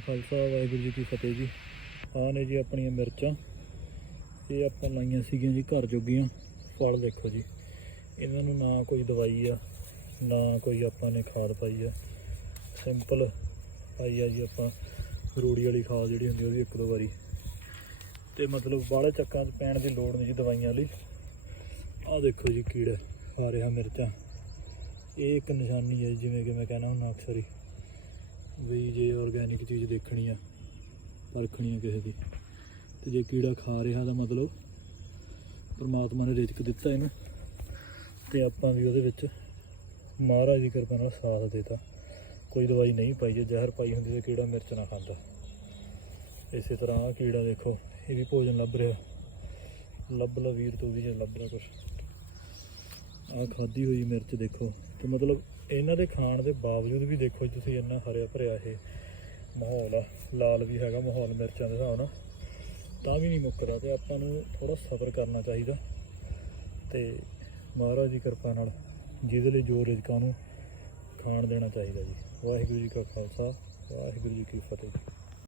ਖਾਲਸਾ ਵਾਹਿਗੁਰੂ ਜੀ ਕੀ ਫਤਿਹ ਜੀ। ਆਹ ਨੇ ਜੀ ਆਪਣੀਆਂ ਮਿਰਚਾਂ ਇਹ ਆਪਾਂ ਲਾਈਆਂ ਸੀਗੀਆਂ ਜੀ ਘਰ ਜੋਗੀਆਂ। ਫਲ ਦੇਖੋ ਜੀ ਇਹਨਾਂ ਨੂੰ ਨਾ ਕੋਈ ਦਵਾਈ ਆ ਨਾ ਕੋਈ ਆਪਾਂ ਨੇ ਖਾਦ ਪਾਈ ਆ। ਸਿੰਪਲ ਪਾਈ ਆ ਜੀ ਆਪਾਂ ਰੂੜੀ ਵਾਲੀ ਖਾਦ ਜਿਹੜੀ ਹੁੰਦੀ ਉਹਦੀ ਇੱਕ ਦੋ ਵਾਰੀ। ਤੇ ਮਤਲਬ ਬਾਹਲੇ ਚੱਕਾਂ 'ਚ ਪੈਣ ਦੀ ਲੋੜ ਨਹੀਂ ਜੀ ਦਵਾਈਆਂ ਲਈ। ਆਹ ਦੇਖੋ ਜੀ ਕੀੜਾ ਖਾ ਰਿਹਾ ਮਿਰਚਾਂ। ਇਹ ਇੱਕ ਨਿਸ਼ਾਨੀ ਹੈ ਜੀ, ਜਿਵੇਂ ਕਿ ਮੈਂ ਕਹਿਣਾ ਹੁੰਦਾ ਅਕਸਰ ਹੀ। ਵੀ ਜੇ ਆਰਗੈਨਿਕ ਚੀਜ਼ ਦੇਖਣੀ ਆ ਪਰਖਣੀ ਆ ਕਿਸੇ ਦੀ। ਤੇ ਜੇ ਕੀੜਾ ਖਾ ਰਿਹਾ ਦਾ ਮਤਲਬ ਪਰਮਾਤਮਾ ਨੇ ਰਿਜ਼ਕ ਦਿੱਤਾ ਇਹਨੂੰ। ਤੇ ਆਪਾਂ ਵੀ ਉਹਦੇ ਵਿੱਚ ਮਹਾਰਾਜ ਦੀ ਕਿਰਪਾ ਨਾਲ ਸਾਥ ਦੇਤਾ। ਕੋਈ ਦਵਾਈ ਨਹੀਂ ਪਾਈ, ਜੇ ਜ਼ਹਿਰ ਪਾਈ ਹੁੰਦੀ ਤਾਂ ਕੀੜਾ ਮਿਰਚ ਨਾ ਖਾਂਦਾ। ਇਸੇ ਤਰ੍ਹਾਂ ਆਹ ਕੀੜਾ ਦੇਖੋ, ਇਹ ਵੀ ਭੋਜਨ ਲੱਭ ਰਿਹਾ। ਲੱਭ ਲਾ ਵੀਰ, ਤੋਂ ਵੀ ਜੇ ਲੱਭ ਰਿਹਾ ਕੁਛ। ਆਹ ਖਾਦੀ ਹੋਈ ਮਿਰਚ ਦੇਖੋ ਤੇ ਮਤਲਬ ਇਹਨਾਂ ਦੇ ਖਾਣ ਦੇ ਬਾਵਜੂਦ ਵੀ ਦੇਖੋ ਜੀ ਤੁਸੀਂ ਇੰਨਾ ਹਰਿਆ ਭਰਿਆ ਇਹ ਮਾਹੌਲ ਆ, ਲਾਲ ਵੀ ਹੈਗਾ ਮਾਹੌਲ ਮਿਰਚਾਂ ਦੇ ਹਿਸਾਬ ਨਾਲ। ਤਾਂ ਵੀ ਨਹੀਂ ਮੁੱਕਦਾ ਤੇ ਆਪਾਂ ਨੂੰ ਥੋੜਾ ਸਬਰ ਕਰਨਾ ਚਾਹੀਦਾ। ਤੇ ਮਹਾਰਾਜ ਦੀ ਕਿਰਪਾ ਨਾਲ ਜਿਹਦੇ ਲਈ ਜੋ ਰਿਜ਼ਕਾਂ ਨੂੰ ਖਾਣ ਦੇਣਾ ਚਾਹੀਦਾ ਜੀ। ਵਾਹਿਗੁਰੂ ਜੀ ਕਾ ਖਾਲਸਾ, ਵਾਹਿਗੁਰੂ ਜੀ ਕੀ ਫਤਿਹ।